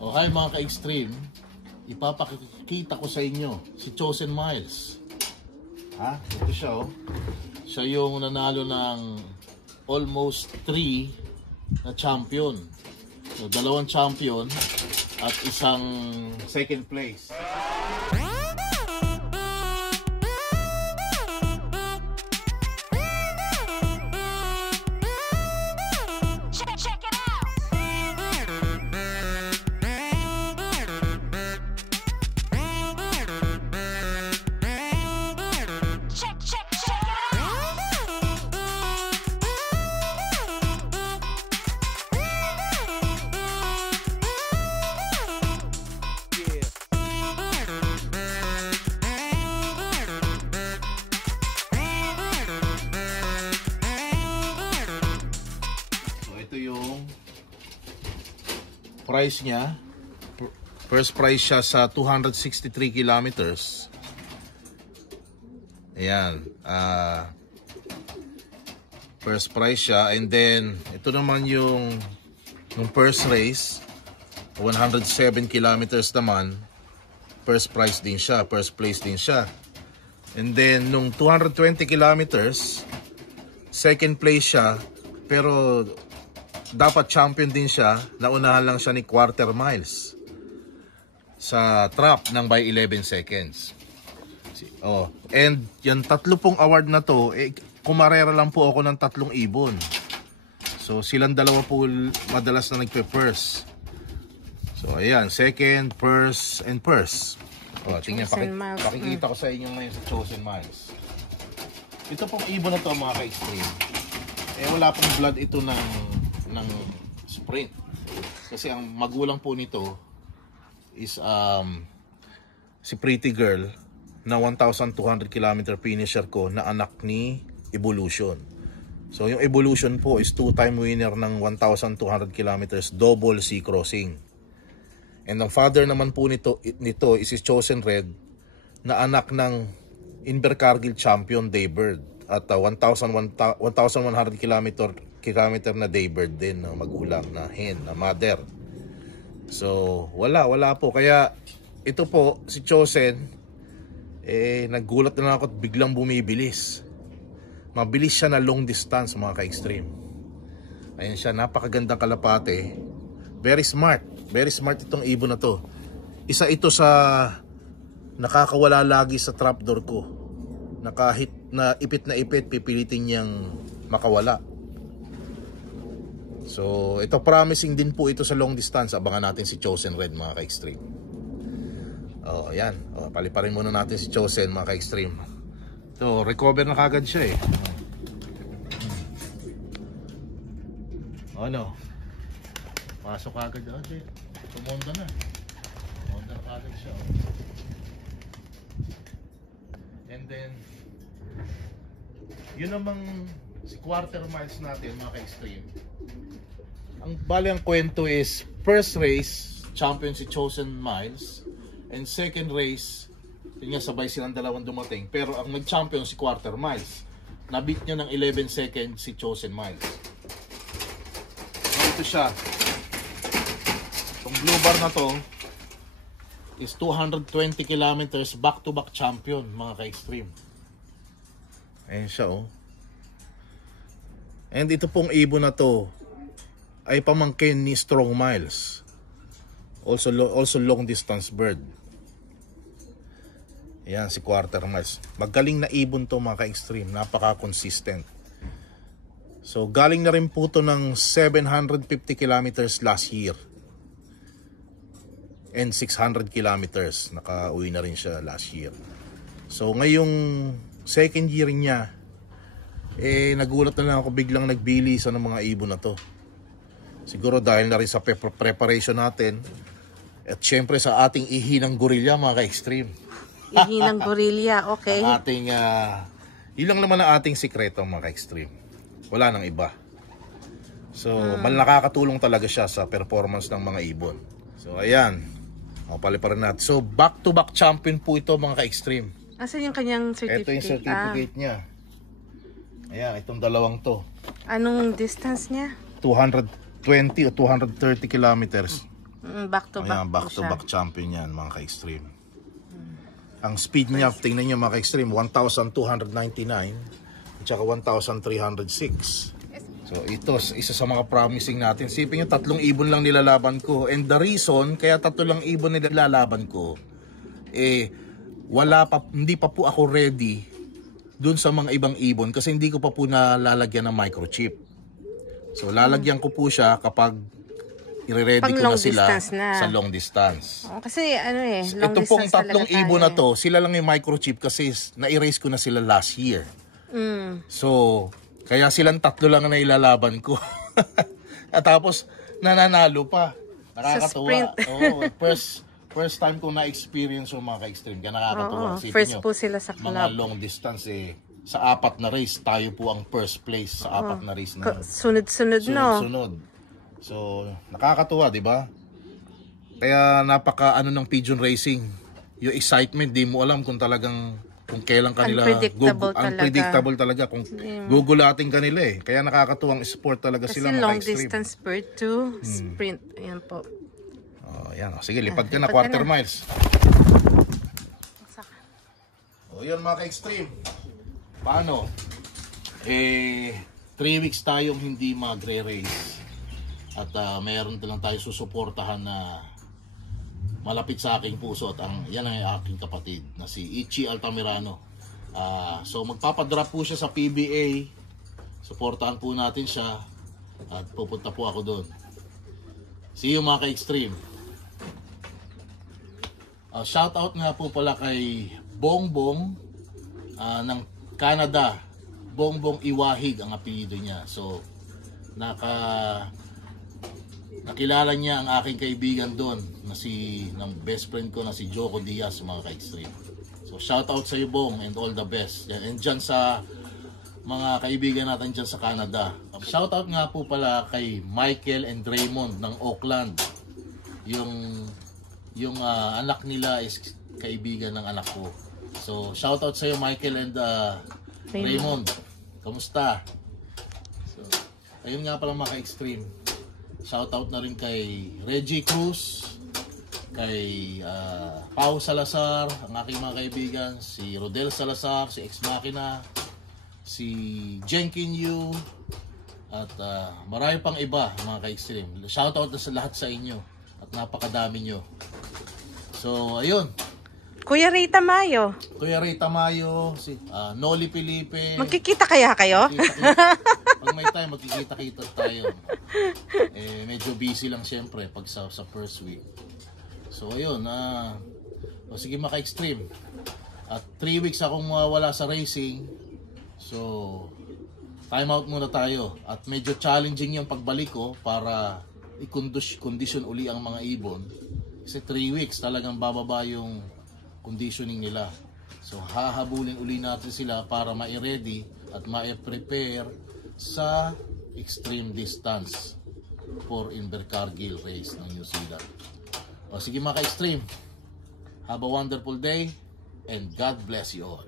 Oh, hi mga ka-extreme. Ipapakita ko sa inyo si Chosen Miles. Ha? Ito siya oh. Siya yung nanalo ng almost 3 na champion. So, 2 champion at isang second place. Ito yung price niya. First price siya sa 263 kilometers. Ayan. First price siya. And then, ito naman yung first race. 107 kilometers naman. First price din siya. First place din siya. And then, nung 220 kilometers, second place siya. Pero dapat champion din siya. Naunahan lang siya ni quarter miles sa trap ng by 11 seconds. Oh, and yung 30 award na to, kumarera lang po ako ng 3 ibon. So silang dalawa po madalas na nagpe-purse. So ayan, second, purse, and purse. Oh, tingnan, pakikita ko sa inyo ngayon sa Chosen Miles. Ito pong ibon na to mga ka-extreme. Wala pong blood ito ng sprint. Kasi ang magulang po nito is si Pretty Girl na 1,200 km finisher ko na anak ni Evolution. So yung Evolution po is 2-time winner ng 1,200 km double sea crossing. And ang father naman po nito is si Chosen Red na anak ng Invercargill champion Daybird at 1,100 kilometer na Daybird din na magulang na hen, na mother. So wala po, kaya ito po si Chosen naggulat na lang ako at biglang bumibilis. Mabilis siya na long distance mga ka-extreme. Ayan siya, napakagandang kalapate. Very smart itong ibon na to. Isa ito sa nakakawala lagi sa trapdoor ko na kahit na ipit pipilitin niyang makawala. So, ito promising din po ito sa long distance. Abangan natin si Chosen Red mga ka-extreme. Oh, ayan. Oh, paliparin muna natin si Chosen mga ka-extreme. Ito, recover na kagad siya eh. Oh, no. Pasok kagad. Okay. Tumonda na. Tumonda na kagad siya. Oh. And then, yun namang si quarter miles natin mga ka-extreme. Ang bali ang kwento is first race champion si Chosen Miles and second race yun nga sabay silang dalawang dumating pero ang nag-champion si quarter miles, nabit niya ng 11 seconds si Chosen Miles. So ito siya, itong blue bar na to is 220 kilometers back to back champion mga ka-extreme. Ayan siya oh. And ito pong ibon na to ay pamangkin ni Strong Miles. Also long distance bird. Ayan si quarter miles. Magaling na ibon to mga ka-extreme. Napaka-consistent. So galing na rin po to ng 750 kilometers last year. And 600 kilometers. Naka-uwi na rin siya last year. So ngayong second year niya, nagulat na lang ako biglang nagbilisan ng mga ibon na to. Siguro dahil na rin sa preparation natin at syempre sa ating ihi ng gorilla mga ka-extreme. Ihi ng gorilla, okay. Ang ating, yun lang naman ang ating sikreto mga ka-extreme. Wala nang iba. So, nakakatulong talaga siya sa performance ng mga ibon. So, ayan. Paliparin natin. So, back-to-back champion po ito mga ka-extreme. Asan yung kanyang certificate? Ito yung certificate niya. Ayan, itong dalawang to. Anong distance niya? 220 o 230 kilometers. Back-to-back Ayan, po back-to-back champion yan, mga ka-extreme. Ang speed niya, tingnan nyo mga ka-extreme, 1,299 at saka 1,306. So ito, isa sa mga promising natin. Sipin nyo, 3 ibon lang nilalaban ko. And the reason, kaya 3 lang ibon nilalaban ko, hindi pa po ako ready dun sa mga ibang ibon kasi hindi ko pa po nalalagyan ng microchip. So lalagyan ko po siya kapag i-ready ko na sila sa long distance. Kasi long Ito pong distance 3 ibon na to, sila lang yung microchip kasi na-erase ko na sila last year. So, kaya silang 3 lang na ilalaban ko. At tapos, nananalo pa. Nakakatuwa. Oo, first time ko na-experience yung mga ka-extreme. Kaya nakakatuwa. First po sila sa club. Mga long distance sa 4 na race, tayo po ang first place sa 4 na race na. Sunod-sunod, no? Sunod-sunod. So, nakakatuwa, di ba? Kaya ng pigeon racing. Yung excitement, di mo alam kung kailan kanila unpredictable talaga kung gugulatin kanila Kaya nakakatuwang sport talaga kasi sila mga long extreme. distance bird to sprint. Ayan po. Oh, yan. Sige, lipad ka na quarter miles. Oh, yan mga ka-extreme. Paano? 3 weeks tayong hindi magre-race. At mayroon lang tayo susuportahan na malapit sa aking puso at yan ang aking kapatid na si Ichi Altamirano. So magpapadrop po siya sa PBA. Suportahan po natin siya at pupunta po ako doon. See you mga ka-extreme. Shout out nga po pala kay Bongbong ng Canada. Bongbong Iwahig ang apelyido niya. So nakilala niya ang aking kaibigan doon ng best friend ko na si Joko Diaz, mga ka-extreme. So shout out sa iyo Bong and all the best. And dyan sa mga kaibigan natin dyan sa Canada. Shout out nga po pala kay Michael and Raymond ng Auckland. Yung anak nila is kaibigan ng anak ko. So shout out sa iyo Michael and Raymond. Kamusta? So ayun nga pala mga ka-extreme. Shoutout na rin kay Reggie Cruz, kay Pau Salazar, ang aking mga kaibigan, si Rodel Salazar, si Ex Machina, si Jenkin Yu, at marami pang iba mga ka-extreme. Shoutout na sa lahat sa inyo at napakadami nyo. So, ayun. Kuya Rita Mayo. Si Noli Felipe. Magkikita kaya kayo? Pag may time, magkikita-kita tayo. Medyo busy lang siyempre pag sa first week. So ayun, sige maka-extreme. At 3 weeks akong mawawala sa racing. So time out muna tayo. At medyo challenging yung pagbalik ko para i-condition uli ang mga ibon. Kasi 3 weeks talagang bababa yung conditioning nila. So hahabulin uli natin sila para ma-ready at ma-prepare sa extreme distance for Invercargill race ng New Zealand. O sige mga ka-extreme, have a wonderful day and God bless you all.